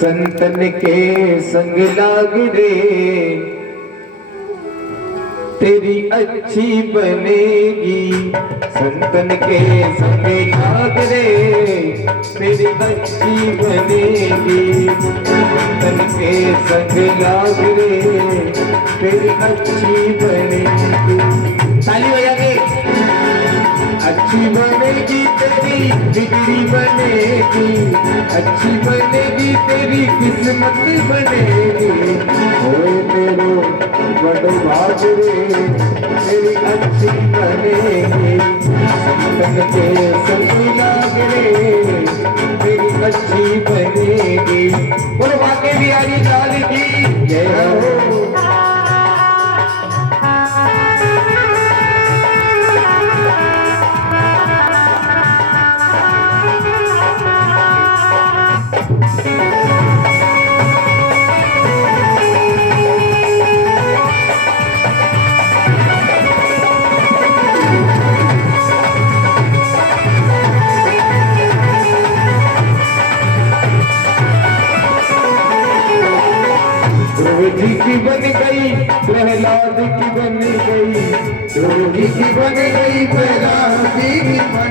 संतन के संग लाग रे, तेरी अच्छी बनेगी। संतन के संग लाग रे, तेरी अच्छी बनेगी। संतन के संग लाग रे, तेरी अच्छी बनेगी। ताली बजा के। अच्छी बनेगी तेरी बिगड़ी बनेगी, अच्छी बनेगी तेरी किस्मत बनेगी। ओए मेरो बड़ो भाग रे, तेरी अच्छी बनेगी। संतन के संग लाग रे, तेरी अच्छी बनेगी। बोलो बाके बिहारी लाल की जय हो। द्रौपदी की बन गई, प्रहलाद की बन गई। द्रौपदी की बन गई, प्रहलाद की बन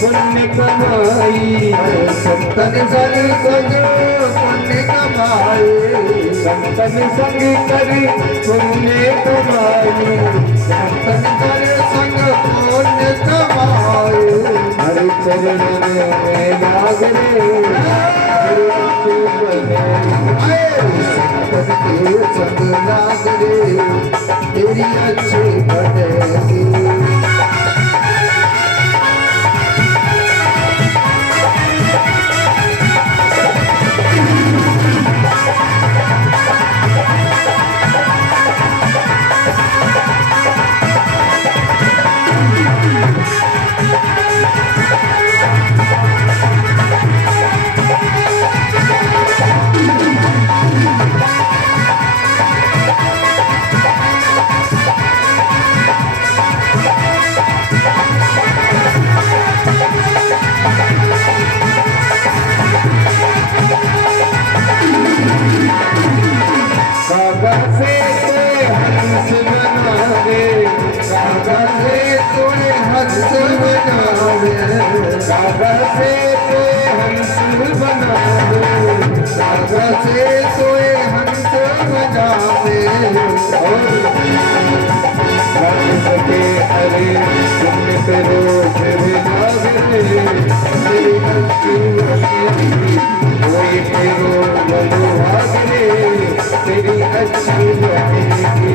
पुण्य कमाई। संतन संग पुण्य कमाई, संतन संग कर पुण्य कमाई। संतन कर संग पुण्य कमाई। हर चरण में लाग रे, संतन के संग लाग रे, तेरी अच्छी बनेगी। सागर से कोई हंस बनावे, सागर से कोई हंस बनावे। और सके अरे तुम करो फिर लागे, मेरी अच्छी बनेगी। कोई करो बनो भागे, तेरी अच्छी बनेगी।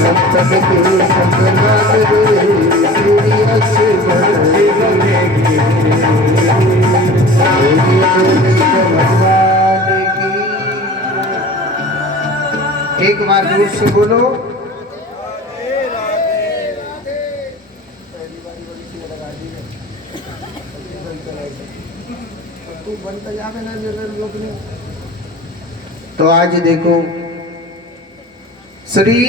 संतन के संग लाग रे, तेरी अच्छी बनेगी। एक बार जोर से बोलो। तो आज देखो श्री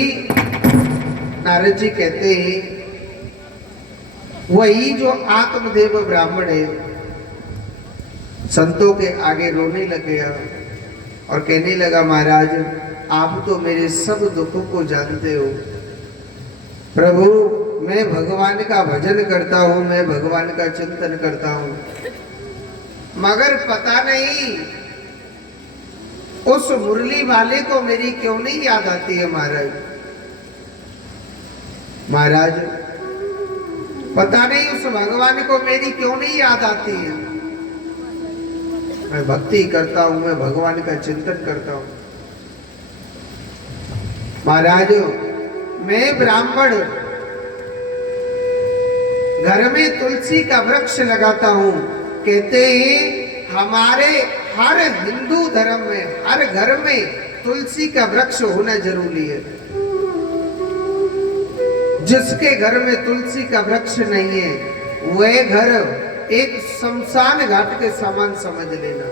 नारद जी कहते हैं, वही जो आत्मदेव ब्राह्मण है संतों के आगे रोने लग गया और कहने लगा, महाराज आप तो मेरे सब दुखों को जानते हो। प्रभु मैं भगवान का भजन करता हूँ, मैं भगवान का चिंतन करता हूँ, मगर पता नहीं उस मुरली वाले को मेरी क्यों नहीं याद आती है। महाराज महाराज पता नहीं उस भगवान को मेरी क्यों नहीं याद आती है। मैं भक्ति करता हूं, मैं भगवान का चिंतन करता हूं। महाराज मैं ब्राह्मण घर में तुलसी का वृक्ष लगाता हूं। कहते हैं हमारे हर हिंदू धर्म में हर घर में तुलसी का वृक्ष होना जरूरी है। जिसके घर में तुलसी का वृक्ष नहीं है वह घर एक शमशान घाट के समान समझ लेना।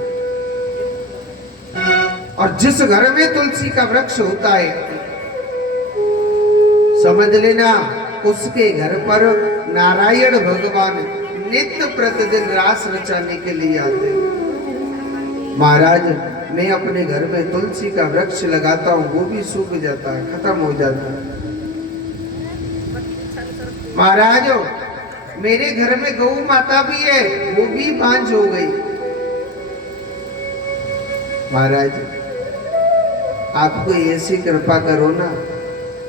और जिस घर में तुलसी का वृक्ष होता है समझ लेना उसके घर पर नारायण भगवान नित्य प्रतिदिन रास रचाने के लिए आते हैं। महाराज मैं अपने घर में तुलसी का वृक्ष लगाता हूँ वो भी सूख जाता है, खत्म हो जाता है। महाराज मेरे घर में गौ माता भी है वो भी बांझ हो गई। महाराज आप कोई ऐसी कृपा करो ना,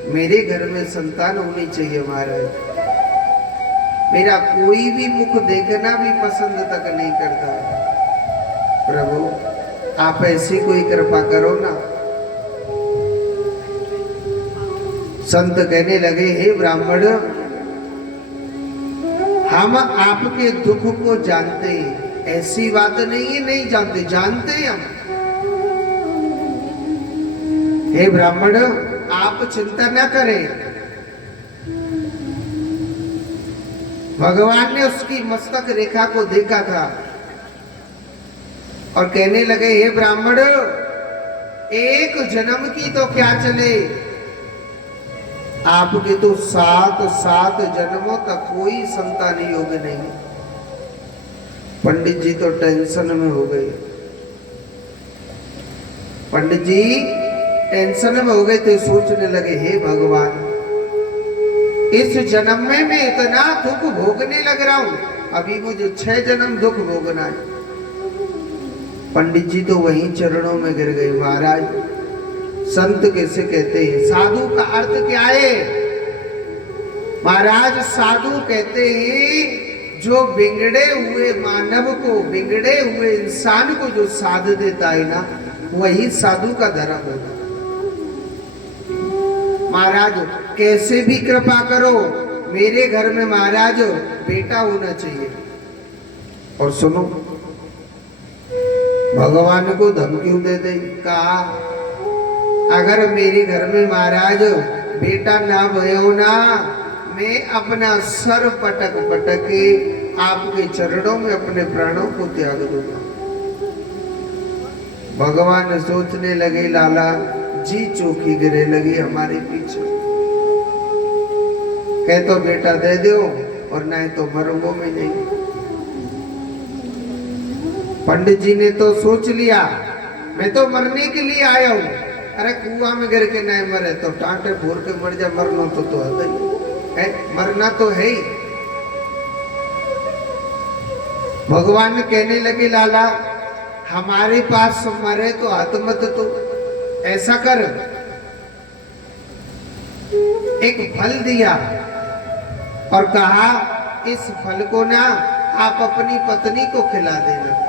मेरे घर में संतान होनी चाहिए। महाराज मेरा कोई भी मुख देखना भी पसंद तक नहीं करता है। प्रभु आप ऐसी कोई कृपा करो ना। संत कहने लगे हे ब्राह्मण हम आपके दुख को जानते हैं, ऐसी बात नहीं है नहीं जानते, जानते हैं हम। हे ब्राह्मण आप चिंता न करें। भगवान ने उसकी मस्तक रेखा को देखा था और कहने लगे हे ब्राह्मण एक जन्म की तो क्या चले, आपके तो 7 जन्मों तक कोई संतान योग नहीं। पंडित जी तो टेंशन में हो गए। पंडित जी टेंशन में हो गए थे, सोचने लगे हे भगवान इस जन्म में मैं इतना दुख भोगने लग रहा हूं, अभी मुझे 6 जन्म दुख भोगना है। पंडित जी तो वहीं चरणों में गिर गए। महाराज संत कैसे कहते हैं, साधु का अर्थ क्या है? महाराज साधु कहते हैं जो बिगड़े हुए मानव को, बिगड़े हुए इंसान को जो साध देता है ना वही साधु का धर्म होता। महाराज कैसे भी कृपा करो मेरे घर में महाराज बेटा होना चाहिए। और सुनो भगवान को धमकी दे दे, कहा अगर मेरे घर में महाराज बेटा ना भयो ना मैं अपना सर पटक पटक के आपके चरणों में अपने प्राणों को त्याग दूंगा। भगवान सोचने लगे लाला जी चौकी गिरे लगी हमारे पीछे, कह तो बेटा दे दो और नहीं तो मरूंगा मैं नहीं। पंडित जी ने तो सोच लिया मैं तो मरने के लिए आया हूं, अरे कुआं में गिर के नहीं मरे तो टांटे फोड़ के मर जा, मरना तो है, मरना तो है ही। भगवान कहने लगे लाला हमारे पास मरे तो हाथ मत, तो ऐसा कर एक फल दिया और कहा इस फल को ना आप अपनी पत्नी को खिला देना।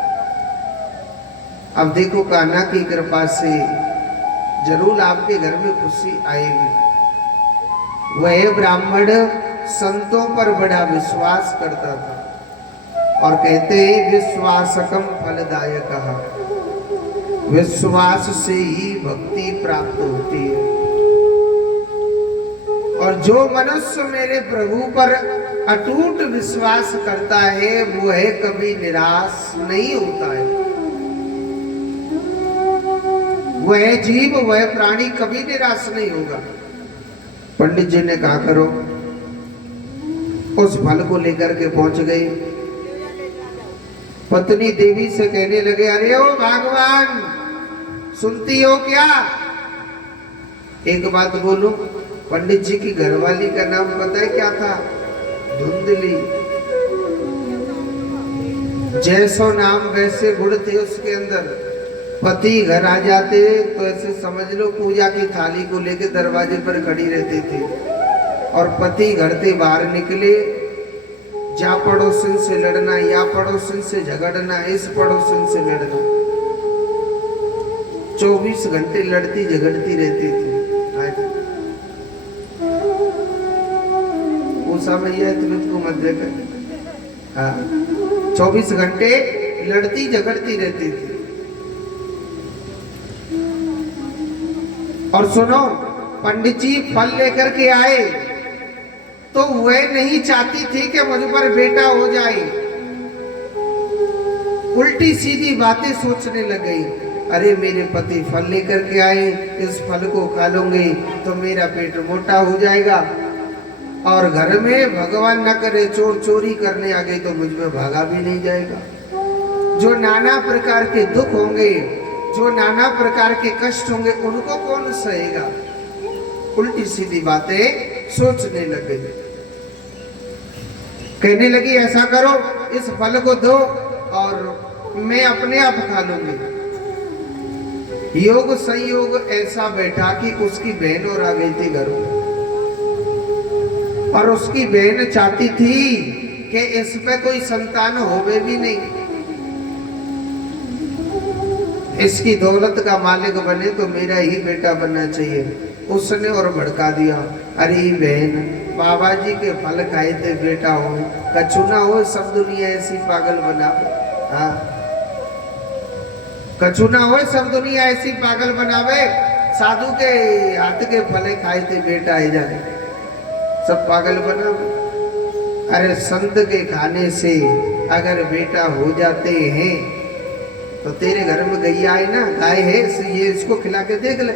अब देखो कान्हा की कृपा से जरूर आपके घर में खुशी आएगी। वह ब्राह्मण संतों पर बड़ा विश्वास करता था और कहते हैं विश्वासकम फलदायक, विश्वास से ही भक्ति प्राप्त होती है। और जो मनुष्य मेरे प्रभु पर अटूट विश्वास करता है वह कभी निराश नहीं होता है। वह जीव वह प्राणी कभी निराश नहीं होगा। पंडित जी ने कहा करो, उस फल को लेकर के पहुंच गई। पत्नी देवी से कहने लगे अरे ओ भगवान सुनती हो क्या? एक बात बोलूं, पंडित जी की घरवाली का नाम पता है क्या था? धुंधली। जैसो नाम वैसे गुण थे उसके अंदर। पति घर आ जाते तो ऐसे समझ लो पूजा की थाली को लेके दरवाजे पर खड़ी रहती थी और पति घर से बाहर निकले, जा पड़ोसन से लड़ना, या पड़ोसन से झगड़ना, इस पड़ोसन से लड़ना, 24 घंटे लड़ती झगड़ती रहती थी। उषा मैया तुमको मत देख, हाँ 24 घंटे लड़ती झगड़ती रहती थी। और सुनो, पंडित जी फल लेकर के आए तो वह नहीं चाहती थी कि मुझ पर बेटा हो जाए, उल्टी सीधी बातें सोचने लग गई। अरे मेरे पति फल लेकर के आए, इस फल को खा लूंगी तो मेरा पेट मोटा हो जाएगा, और घर में भगवान न करे चोर चोरी करने आ गई तो मुझ में भागा भी नहीं जाएगा। जो नाना प्रकार के दुख होंगे, जो नाना प्रकार के कष्ट होंगे, उनको कौन सहेगा। उल्टी सीधी बातें सोचने लग गई। कहने लगी ऐसा करो, इस फल को दो और मैं अपने आप खा लूंगी। योग संयोग ऐसा बैठा कि उसकी बहन और आ गई थी घर में, और उसकी बहन चाहती थी कि इस पे कोई संतान होवे भी नहीं, इसकी दौलत का मालिक बने तो मेरा ही बेटा बनना चाहिए। उसने और भड़का दिया, अरे बहन बाबा जी के फल खाए थे बेटा हो, कछु ना हो, सब दुनिया ऐसी पागल बनावे। हाँ, कछु ना हो, सब दुनिया ऐसी पागल बनावे, साधु के हाथ के फले खाए थे बेटा आ जाए, सब पागल बनावे। अरे संत के खाने से अगर बेटा हो जाते हैं तो तेरे घर में गैया है ना, गाय है, ये इसको खिला के देख ले।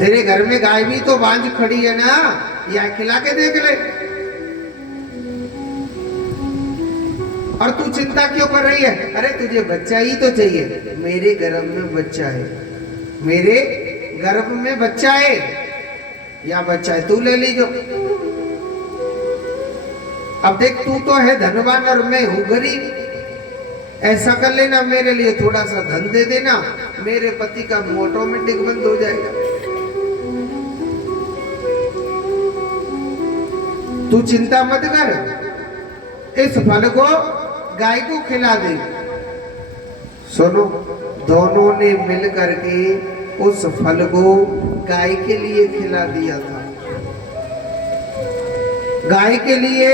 तेरे घर में गाय भी तो बांझ खड़ी है ना, या खिला के देख ले। और तू चिंता क्यों कर रही है? अरे तुझे बच्चा ही तो चाहिए। मेरे गर्भ में बच्चा है, मेरे गर्भ में बच्चा है, या बच्चा है तू ले लीजो। अब देख, तू तो है धनवान और मैं हूं गरीब, ऐसा कर लेना, मेरे लिए थोड़ा सा धन दे देना, मेरे पति का ऑटोमेटिक बंद हो जाएगा। तू चिंता मत कर, इस फल को गाय को खिला दे। सुनो, दोनों ने मिल करके उस फल को गाय के लिए खिला दिया था। गाय के लिए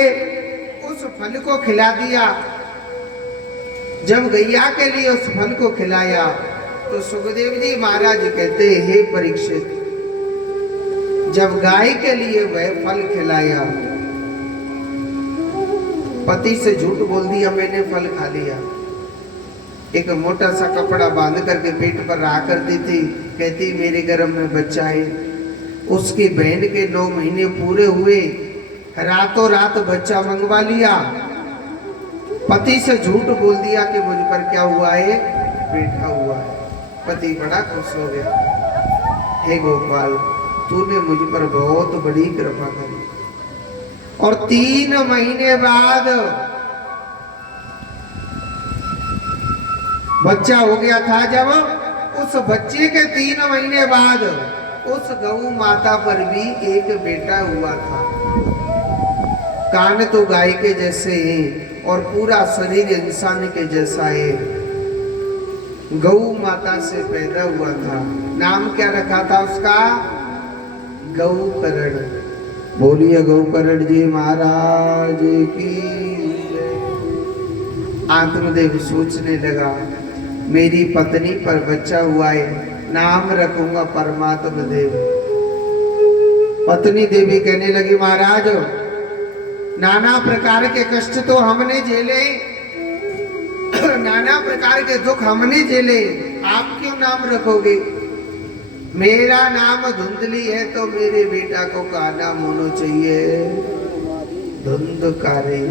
उस फल को खिला दिया। जब गैया के लिए उस फल को खिलाया तो सुखदेव जी महाराज कहते, हे परीक्षित, जब गाय के लिए वह फल खिलाया, पति से झूठ बोल दिया, मैंने फल खा लिया। एक मोटा सा कपड़ा बांध करके पेट पर रहा करती थी, कहती मेरे गर्भ में बच्चा है। उसकी बहन के 9 महीने पूरे हुए, रातों रात बच्चा मंगवा लिया। पति से झूठ बोल दिया कि मुझ पर क्या हुआ है, बेटा हुआ है। पति बड़ा खुश हो गया, हे गोपाल, तूने मुझ पर बहुत बड़ी कृपा करी। और 3 महीने बाद बच्चा हो गया था। जब उस बच्चे के 3 महीने बाद उस गौ माता पर भी एक बेटा हुआ था। कान तो गाय के जैसे हैं और पूरा शरीर इंसान के जैसा है। गौ माता से पैदा हुआ था। नाम क्या रखा था उसका? गौकर्ण। बोलिए गौकर्ण जी महाराज की। आत्मदेव सोचने लगा, मेरी पत्नी पर बच्चा हुआ है, नाम रखूंगा परमात्मा देव। पत्नी देवी कहने लगी, महाराज नाना प्रकार के कष्ट तो हमने झेले, नाना प्रकार के दुख हमने झेले, आप क्यों नाम रखोगे? मेरा नाम धुंधली है तो मेरे बेटा को क्या नाम होना चाहिए? धुंधकारी।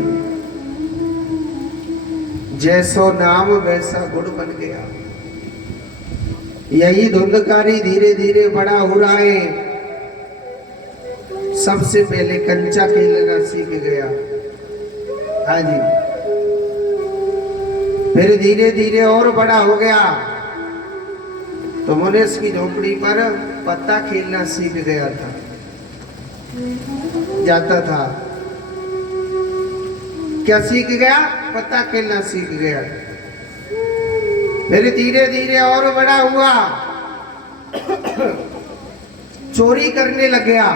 जैसो नाम वैसा गुण बन गया। यही धुंधकारी धीरे धीरे बड़ा हो रहा है। सबसे पहले कंचा खेलना सीख गया। हाँ जी। फिर धीरे धीरे और बड़ा हो गया तो मुनेश की झोपड़ी पर पत्ता खेलना सीख गया था, जाता था। क्या सीख गया? पत्ता खेलना सीख गया। फिर धीरे धीरे और बड़ा हुआ, चोरी करने लग गया,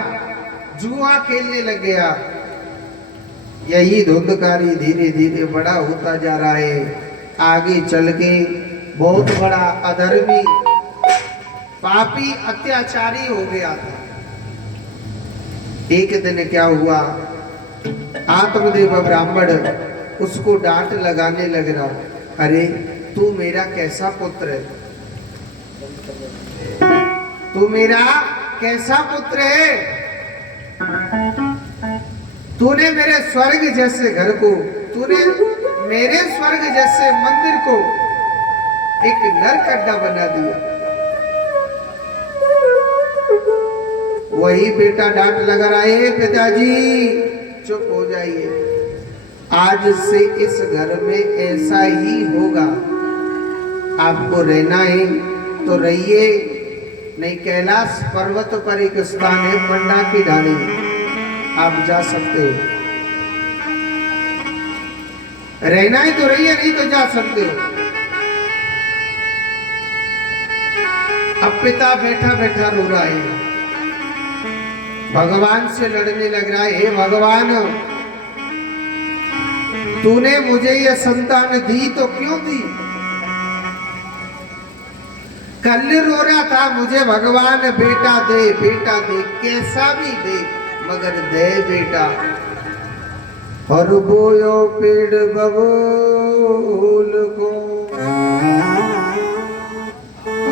जुआ खेलने लग गया। यही धुंधकारी धीरे धीरे बड़ा होता जा रहा है। आगे चल के बहुत बड़ा अधर्मी पापी अत्याचारी हो गया था। एक दिन क्या हुआ, आत्मदेव ब्राह्मण उसको डांट लगाने लग रहा, अरे तू मेरा कैसा पुत्र है, तू मेरा कैसा पुत्र है, तूने मेरे स्वर्ग जैसे घर को, तूने मेरे स्वर्ग जैसे मंदिर को एक नरकड्डा बना दिया। वही बेटा डांट लगा रहा है, पिताजी चुप हो जाइए, आज से इस घर में ऐसा ही होगा, आपको रहना है तो रहिए, नहीं कैलाश पर्वत पर एक स्थान है पंडा की ढाणी, आप जा सकते हो, रहना है तो रहिए, नहीं तो जा सकते हो। अब पिता बैठा बैठा रो रहा है, भगवान से लड़ने लग रहा है, हे भगवान तूने मुझे ये संतान दी तो क्यों दी, कल रो रहा था मुझे भगवान बेटा दे, बेटा दे, कैसा भी दे मगर दे बेटा, और बोयो पेड़ बबूल को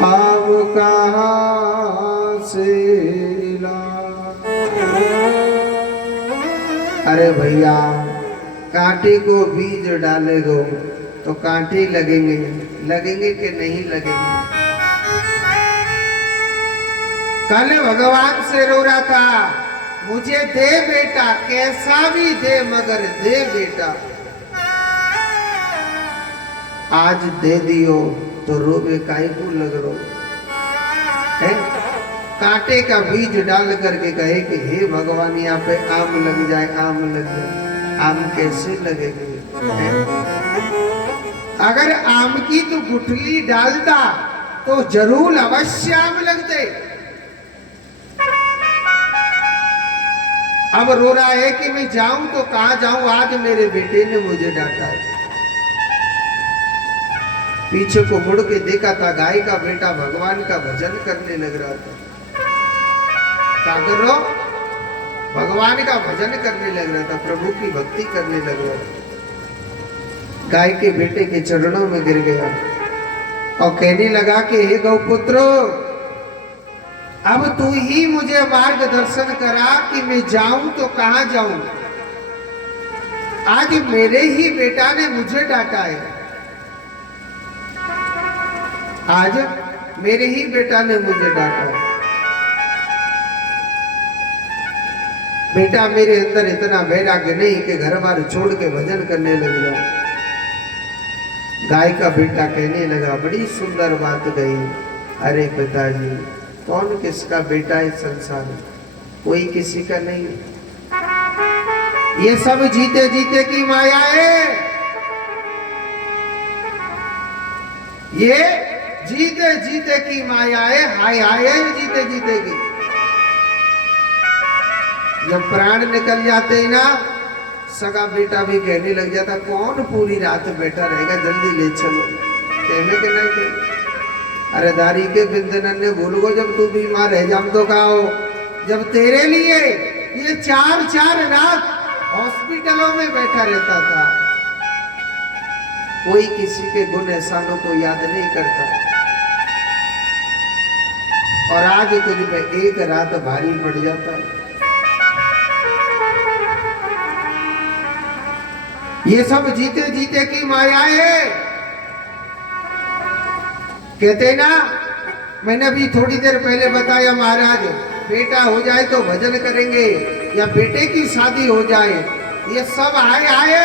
आव कहाँ से ला। अरे भैया कांटे को बीज डालेगो तो कांटे लगेंगे, लगेंगे कि नहीं लगेंगे। कल भगवान से रो रहा था, मुझे दे बेटा, कैसा भी दे मगर दे बेटा, आज दे दियो तो रोबे काहे को लग रो है। कांटे का बीज डाल करके कहे कि हे भगवान यहाँ पे आम लग जाए, आम लग जाए, आम कैसे लगेंगे। अगर आम की तो गुठली डालता तो जरूर अवश्य आम लगते। अब रो रहा है कि मैं जाऊं तो कहां जाऊं, आज मेरे बेटे ने मुझे डांटा है। पीछे को मुड़ के देखा था, गाय का बेटा भगवान का भजन करने लग रहा था। क्या कर रहा, भगवान का भजन करने लग रहा था, प्रभु की भक्ति करने लग रहा था। गाय के बेटे के चरणों में गिर गया और कहने लगा कि हे गौपुत्र, अब तू ही मुझे मार्गदर्शन करा कि मैं जाऊं तो कहां जाऊं, आज मेरे ही बेटा ने मुझे डांटा है, आज मेरे ही बेटा ने मुझे डांटा है। बेटा मेरे अंदर इतना वैराग्य नहीं कि घर बार छोड़ के भजन करने लग जाऊं। गाय का बेटा कहने लगा, बड़ी सुंदर बात कही, अरे पिताजी कौन किसका बेटा है संसार में, कोई किसी का नहीं, ये सब जीते जीते की माया है, ये जीते जीते की माया है, हाय हाय है जीते जीते की। जब प्राण निकल जाते हैं ना, सगा बेटा भी कहने लग जाता, कौन पूरी रात बैठा रहेगा, जल्दी ले चलो, कहने के नहीं कहने। अरे दारी के बिंदनन ने भूल गो, जब तू बीमार है जम तो कहा हो, जब तेरे लिए ये 4-4 रात हॉस्पिटलों में बैठा रहता था, कोई किसी के गुण एहसानों को याद नहीं करता, और आज तुझ पे एक रात भारी पड़ जाता है। ये सब जीते जीते की माया है। कहते ना, मैंने अभी थोड़ी देर पहले बताया महाराज, बेटा हो जाए तो भजन करेंगे, या बेटे की शादी हो जाए, ये सब आए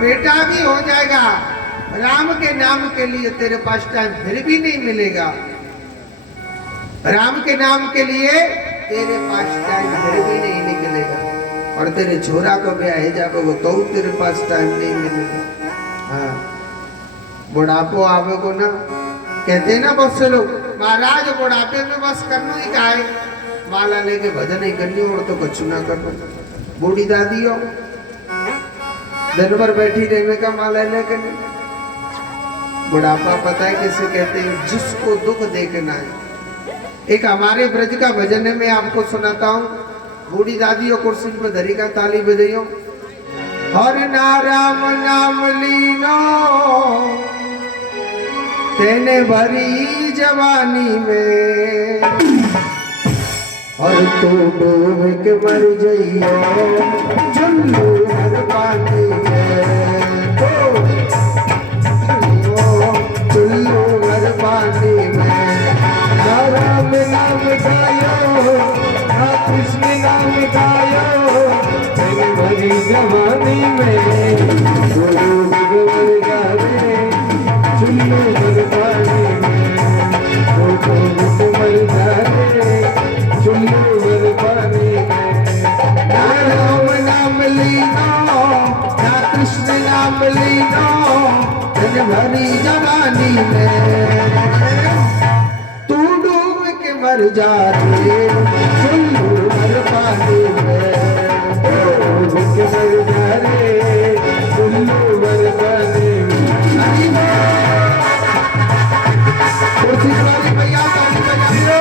बेटा भी हो जाएगा, राम के नाम के लिए तेरे पास टाइम फिर भी नहीं मिलेगा, राम के नाम के लिए तेरे पास टाइम फिर भी नहीं निकलेगा, और तेरे छोरा को ब्याह जाओ तो तेरे पास टाइम नहीं मिलेगा। हाँ, बुढ़ापो आवे को ना, कहते हैं ना बहुत से लोग, महाराज बुढ़ापे में बस करना ही का है, माला लेके भजन ही करनी और तो कुछ ना करो। बूढ़ी दादी हो, दिन भर बैठी रहने का माला लेके नहीं, बुढ़ापा पता है किसे कहते हैं? जिसको दुख देखना है। एक हमारे ब्रज का भजन है, मैं आपको सुनाता हूँ। बूढ़ी दादी और कुर्सी पर धरी का ताली बजाइयो। हर नाराम नाम लीनो तेने भरी जवानी में, और तू डूब के मर जइयो चुल्लू हर पानी में, चुल्लू हर पानी में। राम नाम गायो, कृष्ण नाम गायो तेने भरी जवानी में, गुरु भगवान गावे चुल्लू हर पानी में, मर जाए चुल्लू हर पानी में। ना राम नाम लीनो ना कृष्ण नाम लीनो तेने भरी जवानी में, तू डूब के मर जा रे चुल्लू हर पानी में, डूब के मर जा रे चुल्लू हर पानी में। कुर्सी वाले भैया ताली बजाइयो।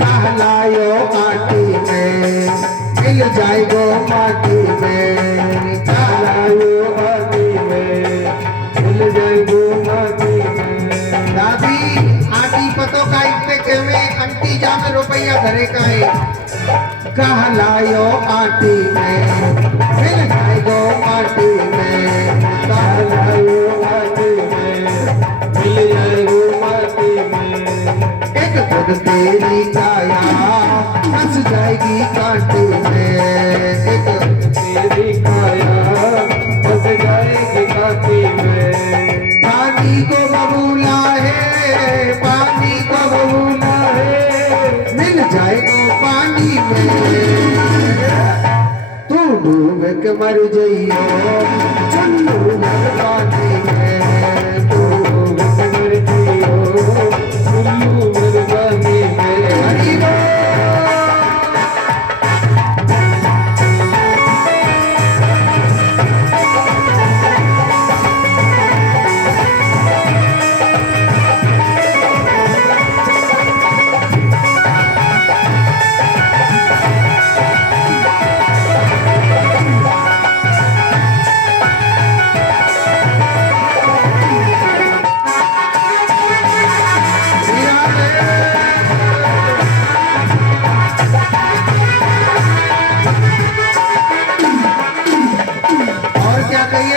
कहलायो माटी में मिल जाएगो माटी में, कहलायो माटी में मिल जाएगो माटी में। दादी आटी पतो का इतने के में अंटी जा में रुपया धरे का है। कहलायो माटी में मिल जाएगो माटी में, कहलायो माटी में मिल जाएगो माटी में। एक खुद तेरी काया फंस जाएगी कांटे में, एक तेरी काया फंस जाएगी कांटे में। पानी को बबूला है, पानी को बबूला है मिल जाएगा पानी में, तू डूब के मर जइयो चुल्लू हर पानी में, तू डूब के मर जइयो चुल्लू हर पानी में। हरि बोल।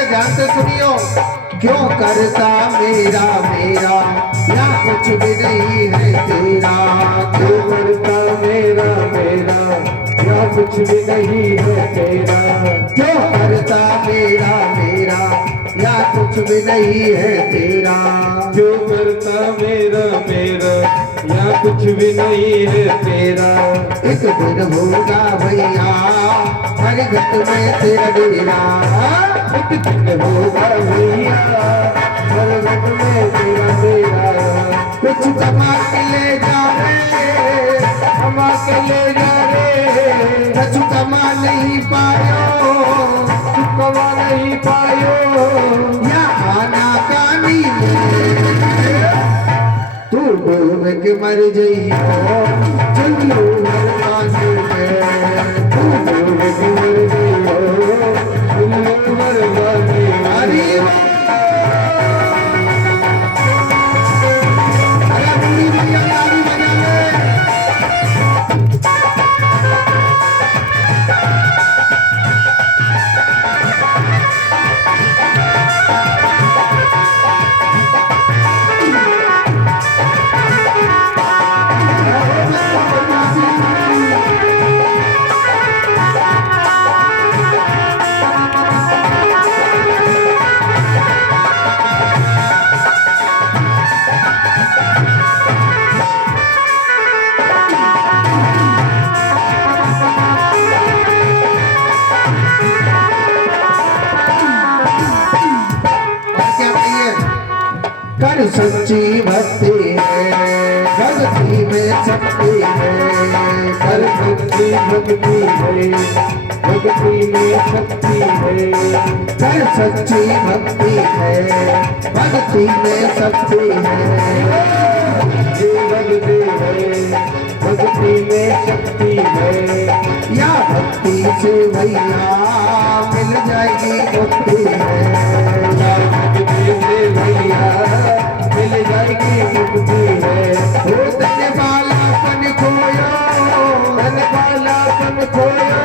ध्यान से सुनियो। क्यों करता मेरा मेरा या कुछ भी नहीं है तेरा, क्यों करता मेरा मेरा या कुछ भी नहीं है तेरा, क्यों करता मेरा मेरा या कुछ भी नहीं है तेरा, क्यों करता मेरा मेरा या कुछ भी नहीं है तेरा। एक दिन होगा भैया हर घट में तेरा डेरा, एक दिन होगा भैया हर घट में तेरा डेरा। कुछ कमा के ले जा रे, कमा के ले जा रे, कुछ कमा नहीं पायो, कमा नहीं पायो या आना कानी में, तू डूब के मर जइयो चुल्लू हर पानी में, तू डूब के मर जइयो चुल्लू हर पानी में। हरि बोल। अरे बूढ़ी भैया ताली बजा ले। कर सच्ची भक्ति है, भक्ति में शक्ति है, कर सच्ची भक्ति है, भक्ति में शक्ति है। कर सच्ची भक्ति है, भक्ति में शक्ति है। भक्ति है, भक्ति में शक्ति है। या भक्ति से भैया मिल जाएगी मुक्ति है, या भक्ति से भैया मिल जाएगी मुक्ति है। वो धन बालापन खोयो, धन बालापन खोयो,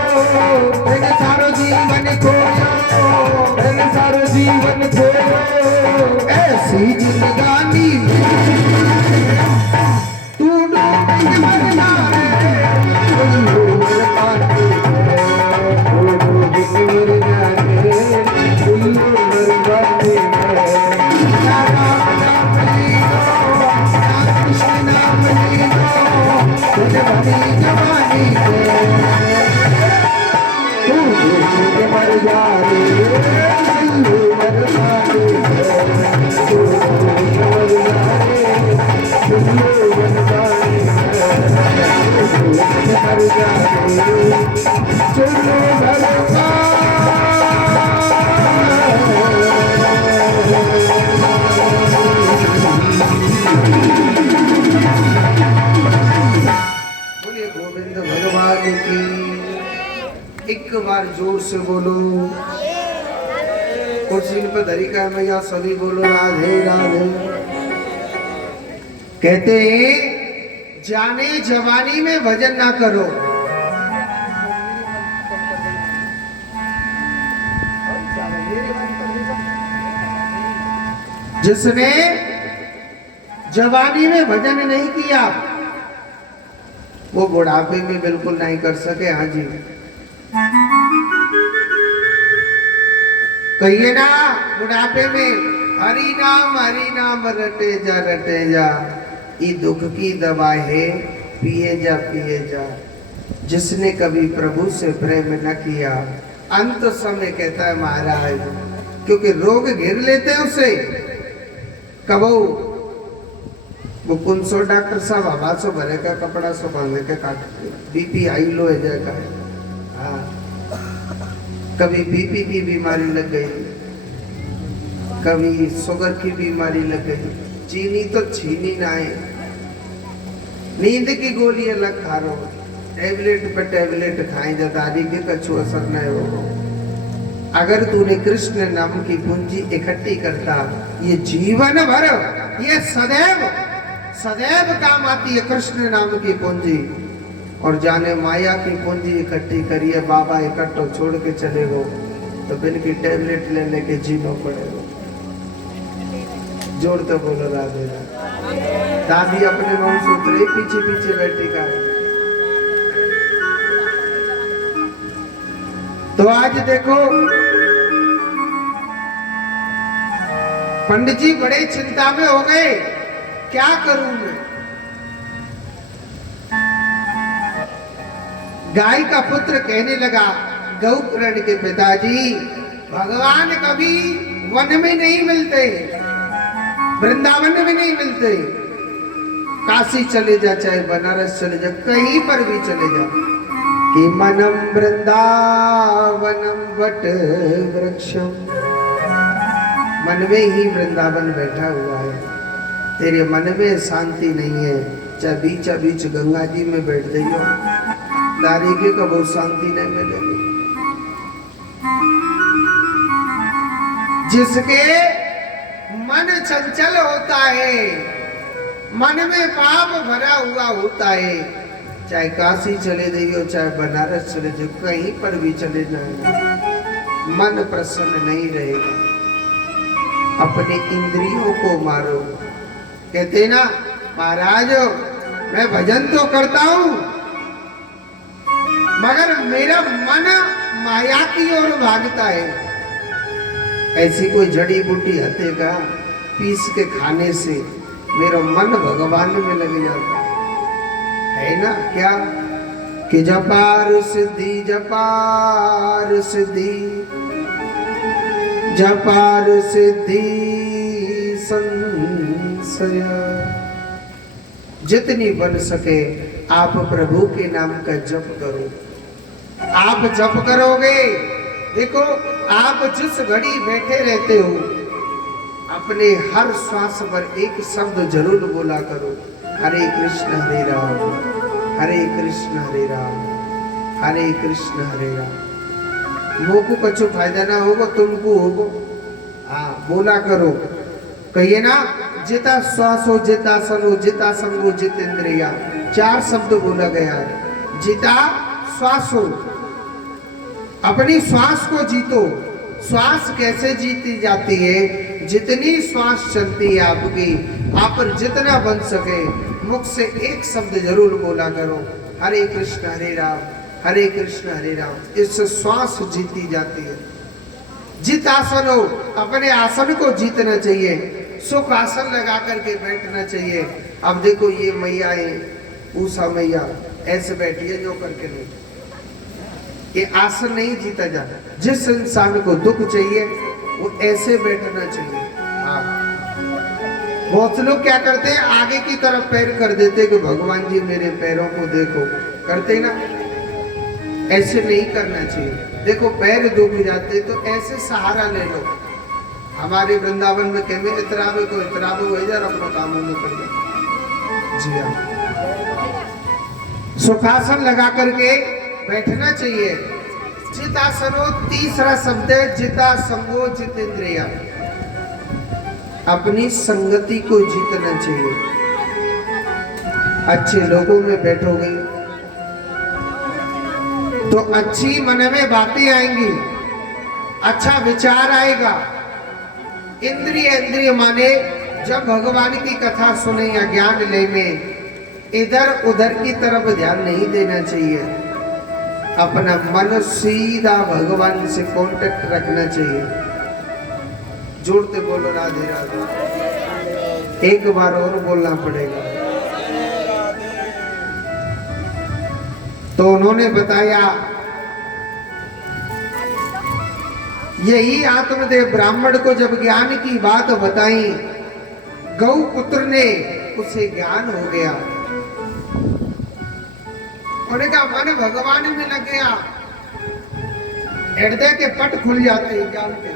धन सारो जीवन खोयो, धन सारो जीवन खोयो। ऐसी जिंदगानी तू डूबी मरना है, उल्लू मर पाती है, वो डूबी मर जाए, उल्लू मर पाती है। या राम नाम लीलो, या कृष्ण नाम लीलो, तुझ भरी जवानी है, तू डूबी मर जाए, उल्लू मर पाती है, तू डूबी मर जाए, उल्लू मर पाती है, तू डूबी मर जाए, चलो घर बोलिए गोविंद भगवान की। एक बार जोर से बोलो, कुर्सी पर धरिका मैया सभी बोलो राधे राधे। कहते हैं जाने जवानी में भजन ना करो, जिसने जवानी में भजन नहीं किया वो बुढ़ापे में बिल्कुल नहीं कर सके। हाँ जी, कहिए ना बुढ़ापे में हरि नाम रटे जा, ये दुख की दवा है पिए जा। जिसने कभी प्रभु से प्रेम न किया अंत समय कहता है महाराज, क्योंकि रोग घेर लेते हैं उसे। कबो वो कौन सो डॉक्टर साहब हवा सो भरे का कपड़ा सो बांधे के काट बीपी हाई लो है जाएगा। हाँ, कभी बीपी की बीमारी लग गई, कभी शुगर की बीमारी लग गई, चीनी तो छीनी ना है, नींद की गोली अलग खा रहा हो, टैबलेट पर टैबलेट खाए जा, दादी के कछु असर न हो। अगर तूने कृष्ण नाम की पूंजी इकट्ठी करता, ये जीवन भर, ये सदैव काम आती है कृष्ण नाम की पूंजी। और जाने माया की पूंजी इकट्ठी करिए, बाबा इकट्ठो छोड़ के चले गो तो बिन की टैबलेट लेने के जीनो पड़ेगा। जोर तो बोलो राधे राधे। दादी अपने मुंह सूत्र पीछे पीछे बैठी का है। तो आज देखो पंडित जी बड़े चिंता में हो गए, क्या करूं मैं। गाय का पुत्र कहने लगा, गौकर्ण के पिताजी, भगवान कभी वन में नहीं मिलते, वृंदावन में नहीं मिलते, काशी चले जा चाहे बनारस चले जा, कहीं पर भी चले जा, कि मनम वृंदावनम वट वृक्षम, मन में ही वृंदावन बैठा हुआ है, तेरे मन में शांति नहीं है, चाहे बीच बीच गंगा जी में बैठ जाइयो, तारीखे का वो शांति नहीं मिलेगी। जिसके मन चंचल होता है, मन में पाप भरा हुआ होता है, चाहे काशी चले जाइयो चाहे बनारस चले जाइयो, कहीं पर भी चले जाए मन प्रसन्न नहीं रहेगा। अपने इंद्रियों को मारो। कहते ना महाराज, मैं भजन तो करता हूं मगर मेरा मन माया की ओर भागता है। ऐसी कोई जड़ी बूटी हतेगा पीस के खाने से मेरा मन भगवान में लग जाता है ना। क्या कि जपार सिद्धि जपार सिद्धि जपार सिद्धि संसार, संशय। जितनी बन सके आप प्रभु के नाम का जप करो। आप जप करोगे, देखो आप जिस घड़ी बैठे रहते हो अपने हर श्वास पर एक शब्द जरूर बोला करो, हरे कृष्ण हरे राम, हरे कृष्ण हरे राम, हरे कृष्ण हरे राम। मोको कछु फायदा ना होगा, तुमको होगा। हाँ बोला करो। कहिए ना, जिता श्वास हो, जिता सन हो, जिता संग हो, जित इंद्रिया, 4 शब्द बोला गया है। जिता श्वास हो, अपनी श्वास को जीतो। श्वास कैसे जीती जाती है? जितनी श्वास चलती है आपकी, आप पर जितना बन सके मुख से एक शब्द जरूर बोला करो, हरे कृष्ण हरे राम, हरे कृष्ण हरे राम। इससे श्वास जीती जाती है। जित आसन हो, अपने आसन को जीतना चाहिए। सुख आसन लगा करके बैठना चाहिए। अब देखो ये मैया है, उषा मैया ऐसे बैठी है, जो करके नहीं, ये आसन नहीं जीता जाता। जिस इंसान को दुख चाहिए वो ऐसे बैठना चाहिए। हाँ, बहुत से लोग क्या करते हैं, आगे की तरफ पैर कर देते कि भगवान जी मेरे पैरों को देखो, करते ना, ऐसे नहीं करना चाहिए। देखो पैर दुख जाते तो ऐसे सहारा ले लो। हमारे वृंदावन में कहते इतरावे को इतरावे हो जाए, अपना कामों में कर दो। जी हाँ, सुखासन लगा करके बैठना चाहिए। जितासनो तीसरा शब्द है, जिता संगो जित इंद्रिया। अपनी संगति को जीतना चाहिए। अच्छे लोगों में बैठोगे तो अच्छी मन में बातें आएंगी, अच्छा विचार आएगा। इंद्रिय माने जब भगवान की कथा सुने या ज्ञान लेने, इधर उधर की तरफ ध्यान नहीं देना चाहिए। अपना मन सीधा भगवान से कांटेक्ट रखना चाहिए। जोड़ते बोलो राधे राधे। एक बार और बोलना पड़ेगा। तो उन्होंने बताया, यही आत्मदेव ब्राह्मण को जब ज्ञान की बात बताई, गौ पुत्र ने उसे ज्ञान हो गया। उन्होंने कहा मन भगवान में लग गया, हृदय के पट खुल जाते हैं ज्ञान के।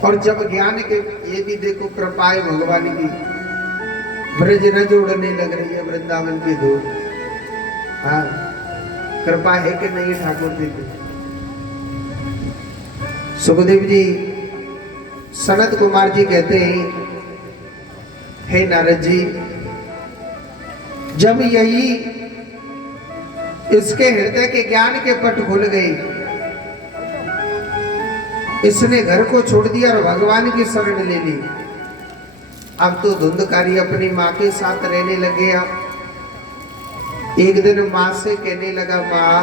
और जब ज्ञान के, ये भी देखो कृपा है भगवान की, ब्रज न जोड़ने लग रही है वृंदावन की धूल। हाँ, कृपा है कि नहीं ठाकुर जी की? सुखदेव जी, सनत कुमार जी कहते हैं, हे नारद जी, जब यही इसके हृदय के ज्ञान के पट खुल गए, इसने घर को छोड़ दिया और भगवान की शरण ले ली। अब तो धुंधकारी अपनी माँ के साथ रहने लग गया। एक दिन माँ से कहने लगा, माँ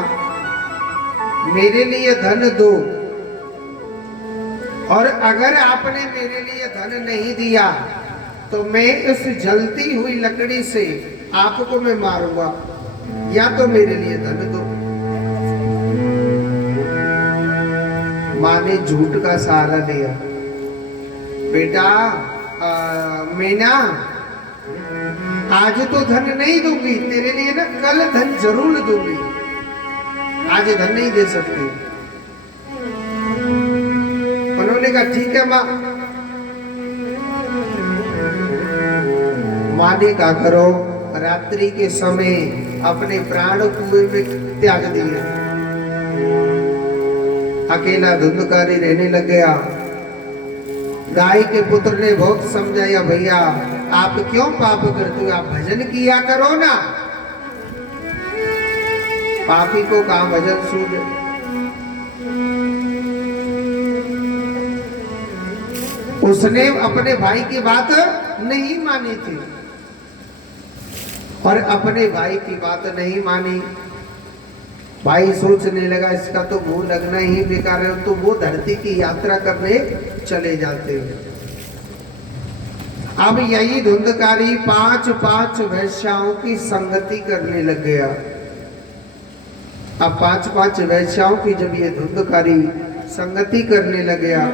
मेरे लिए धन दो, और अगर आपने मेरे लिए धन नहीं दिया तो मैं इस जलती हुई लकड़ी से आपको मैं मारूंगा, या तो मेरे लिए धन दो। माँ ने झूठ का सहारा लिया। बेटा मैं ना आज तो धन नहीं दूंगी तेरे लिए, ना कल धन जरूर दूंगी, आज धन नहीं दे सकती। उन्होंने कहा ठीक है माँ। माँ ने कहा करो, रात्रि के समय अपने प्राण कुएं में त्याग दिए। अकेला धुंधकारी रहने लग गया। गाय के पुत्र ने बहुत समझाया, भैया आप क्यों पाप करते हो, आप भजन किया करो ना। पापी को कहा भजन सूझे। उसने अपने भाई की बात नहीं मानी थी, और अपने भाई की बात नहीं मानी। भाई सोचने लगा इसका तो मुंह लगना ही बेकार है, तो वो धरती की यात्रा करने चले जाते हैं। अब यही धुंधकारी 5 वैश्याओं की संगति करने लग गया। अब 5 वैश्याओं की जब ये धुंधकारी संगति करने लग गया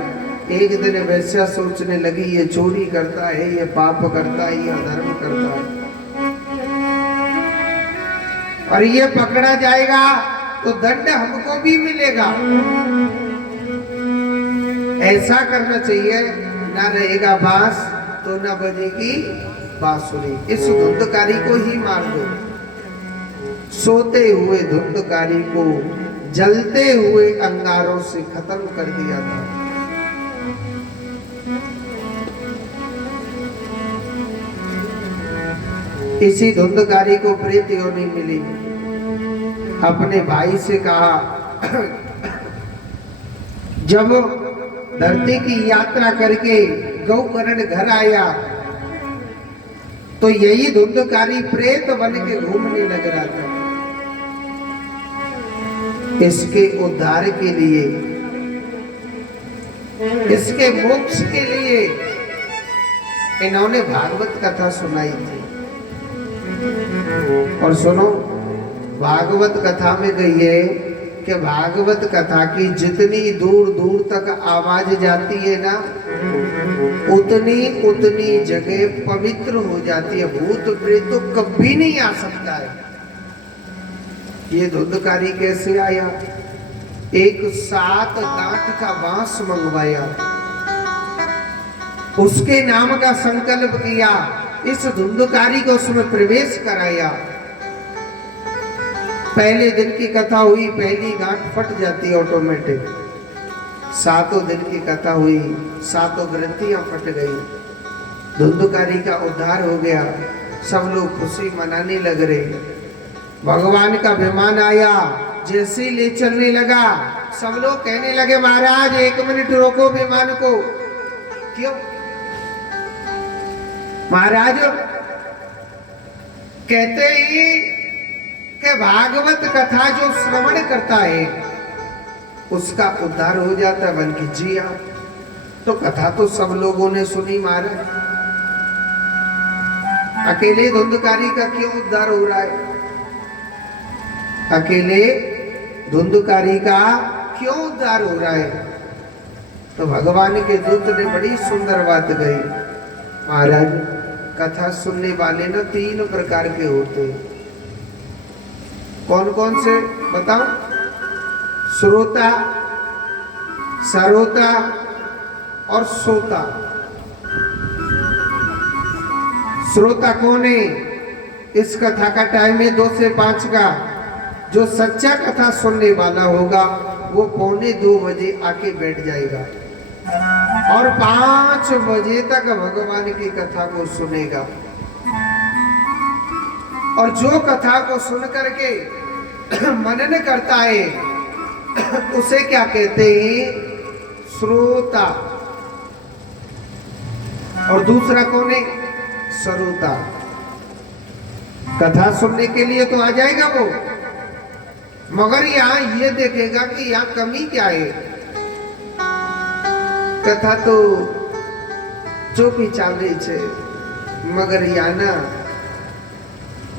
एक दिन वैसा सोचने लगी ये चोरी करता है, ये पाप करता है, ये अधर्म करता है, और ये पकड़ा जाएगा तो दंड हमको भी मिलेगा। ऐसा करना चाहिए, ना रहेगा बांस तो ना बजेगी बांसुरी। इस धुंधकारी को ही मार दो। सोते हुए धुंधकारी को जलते हुए अंगारों से खत्म कर दिया था। इसी धुंधकारी को प्रेत योनि मिली। अपने भाई से कहा, जब धरती की यात्रा करके गौकर्ण घर आया तो यही धुंधकारी प्रेत बन के घूमने लग रहा था। इसके उद्धार के लिए, इसके मोक्ष के लिए इन्होंने भागवत कथा सुनाई थी। और सुनो, भागवत कथा में गई है कि भागवत कथा की जितनी दूर दूर तक आवाज जाती है ना, उतनी उतनी जगह पवित्र हो जाती है। भूत प्रेत तो कभी नहीं आ सकता है। ये धुंधकारी कैसे आया? एक 7 गांठ का बांस मंगवाया, उसके नाम का संकल्प किया, इस धुंधकारी को उसमें प्रवेश कराया। पहले दिन की कथा हुई, पहली गांठ फट जाती है ऑटोमेटिक। 7 दिन की कथा हुई, 7 ग्रंथियां फट गई, धुंधकारी का उद्धार हो गया। सब लोग खुशी मनाने लग रहे। भगवान का विमान आया, जैसे ही ले चलने लगा, सब लोग कहने लगे, महाराज 1 मिनट रोको विमान को। क्यों? महाराज कहते ही कि भागवत कथा जो श्रवण करता है उसका उद्धार हो जाता है। बन की जी हाँ, तो कथा तो सब लोगों ने सुनी महाराज, अकेले धुंधकारी का क्यों उद्धार हो रहा है? अकेले धुंधकारी का क्यों उद्धार हो रहा है? तो भगवान के दूत ने बड़ी सुंदर बात कही, महाराज कथा सुनने वाले ना 3 प्रकार के होते हैं। कौन कौन से बताओ? श्रोता, सरोता और सोता। श्रोता कौन है? इस कथा का टाइम है 2 से 5 का। जो सच्चा कथा सुनने वाला होगा वो 1:45 बजे आके बैठ जाएगा और 5 बजे तक भगवान की कथा को सुनेगा। और जो कथा को सुन करके मनन करता है उसे क्या कहते हैं? श्रोता। और दूसरा कौन है? सरोता। कथा सुनने के लिए तो आ जाएगा वो, मगर यहाँ ये देखेगा कि यहाँ कमी क्या है। कथा तो चौकी चाल रही है, मगर यहाँ ना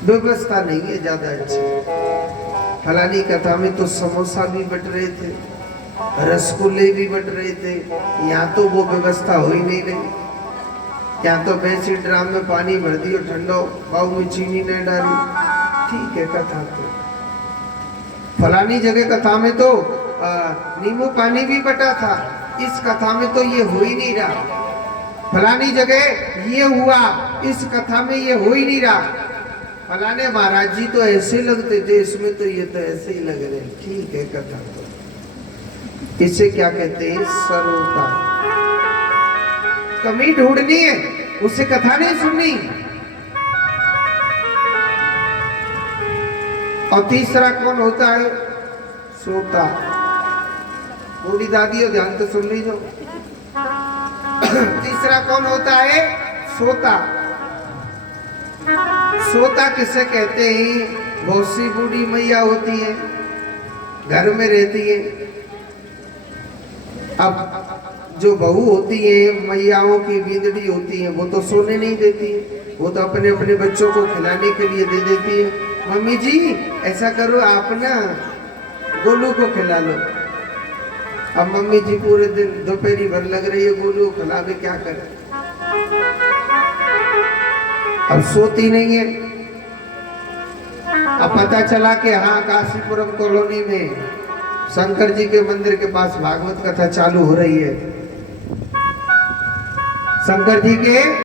व्यवस्था नहीं है ज्यादा अच्छी। फलानी कथा में तो समोसा भी बट रहे थे, रसगुल्ले भी बट रहे थे, यहाँ तो वो व्यवस्था हो ही नहीं रही। यहाँ तो वैसे ड्राम में पानी भर दियो ठंडो, बाऊ में चीनी नहीं डाली, ठीक है कथा तो। फलानी जगह कथा में तो नींबू पानी भी बटा था, इस कथा में तो ये हो ही नहीं रहा। फलानी जगह ये हुआ, इस कथा में ये हो ही नहीं रहा। फलाने महाराज जी तो ऐसे लगते थे, इसमें तो ये तो ऐसे ही लग रहे। ठीक है कथा तो। इसे क्या कहते हैं? सरोता। कमी ढूंढनी है, उसे कथा नहीं सुननी। और तीसरा कौन होता है? सोता। बूढ़ी दादी हो, ध्यान से सुन लीजिए। तीसरा कौन होता है? सोता। सोता किसे कहते हैं? बहुत सी बूढ़ी मैया होती है, घर में रहती है। अब जो बहू होती है, मैयाओं की बींदड़ी होती है, वो तो सोने नहीं देती है, वो तो अपने अपने बच्चों को खिलाने के लिए दे देती है। मम्मी जी ऐसा करो, आप ना गोलू को खिला लो। अब मम्मी जी पूरे दिन दोपहरी भर लग रही है गोलू खिला में, क्या करे, अब सोती नहीं है। अब पता चला कि हाँ काशीपुरम कॉलोनी में शंकर जी के मंदिर के पास भागवत कथा चालू हो रही है। शंकर जी के